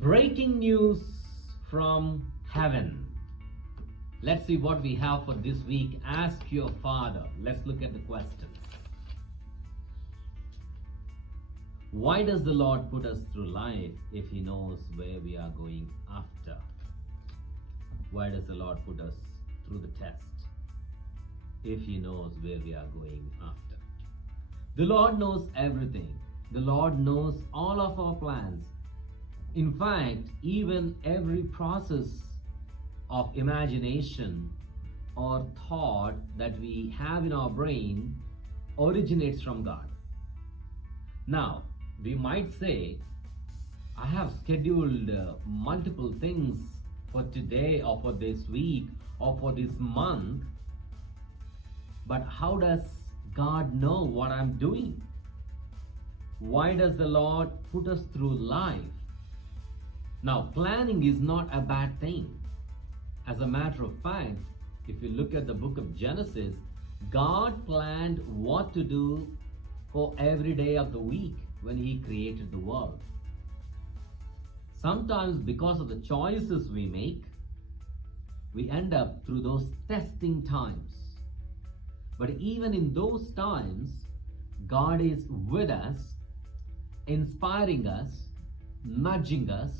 Breaking news from heaven. Let's see what we have for this week. Ask your Father. Let's look at the questions. Why does the Lord put us through life if He knows where we are going after? Why does the Lord put us through the test if He knows where we are going after? The Lord knows everything. The Lord knows all of our plans. In fact, even every process of imagination or thought that we have in our brain originates from God. Now, we might say, I have scheduled multiple things for today or for this week or for this month, but how does God know what I'm doing? Why does the Lord put us through life? Now, planning is not a bad thing. As a matter of fact, if you look at the book of Genesis, God planned what to do for every day of the week when He created the world. Sometimes because of the choices we make, we end up through those testing times. But even in those times, God is with us, inspiring us, nudging us,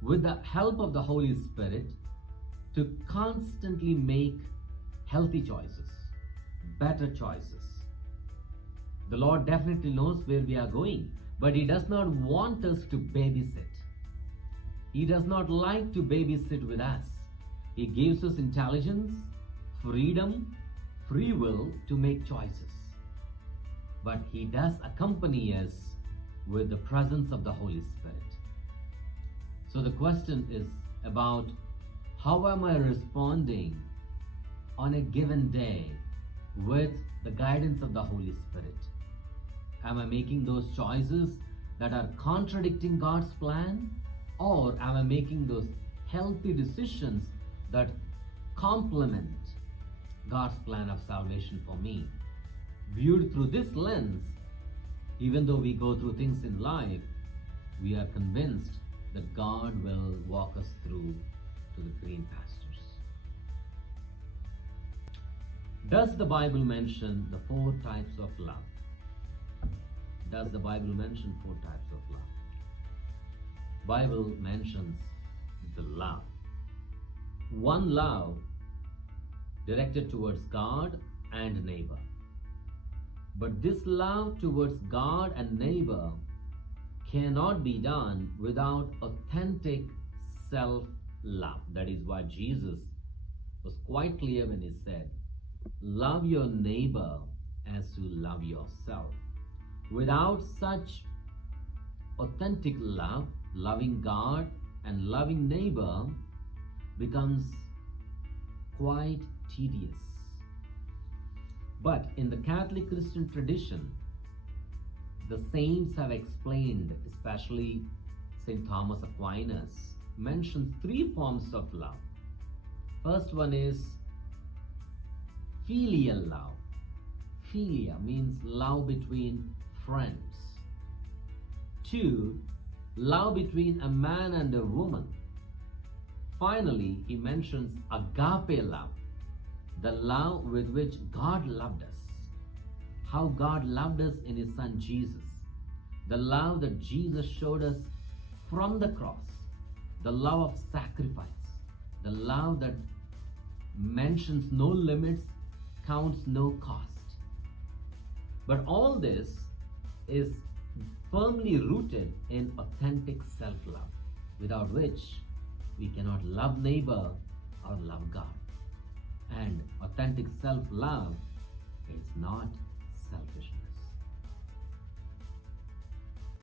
with the help of the Holy Spirit to constantly make healthy choices, better choices. The Lord definitely knows where we are going, but He does not want us to babysit. He does not like to babysit with us. He gives us intelligence, freedom, free will to make choices. But He does accompany us with the presence of the Holy Spirit. So the question is about how am I responding on a given day with the guidance of the Holy Spirit? Am I making those choices that are contradicting God's plan? Or am I making those healthy decisions that complement God's plan of salvation for me? Viewed through this lens, even though we go through things in life, we are convinced that God will walk us through to the green pastures. Does the Bible mention the 4 types of love? Does the Bible mention 4 types of love? Bible mentions the love. One love directed towards God and neighbor. But this love towards God and neighbor cannot be done without authentic self-love. That is why Jesus was quite clear when He said, love your neighbor as you love yourself. Without such authentic love, loving God and loving neighbor becomes quite tedious. But in the Catholic Christian tradition, the saints have explained, especially St. Thomas Aquinas, mentions 3 forms of love. First one is filial love. Philia means love between friends. 2, love between a man and a woman. Finally, he mentions agape love, the love with which God loved us. How God loved us in His Son Jesus. The love that Jesus showed us from the cross. The love of sacrifice. The love that mentions no limits, counts no cost. But all this is firmly rooted in authentic self-love, without which we cannot love neighbor or love God. And authentic self-love is not selfishness.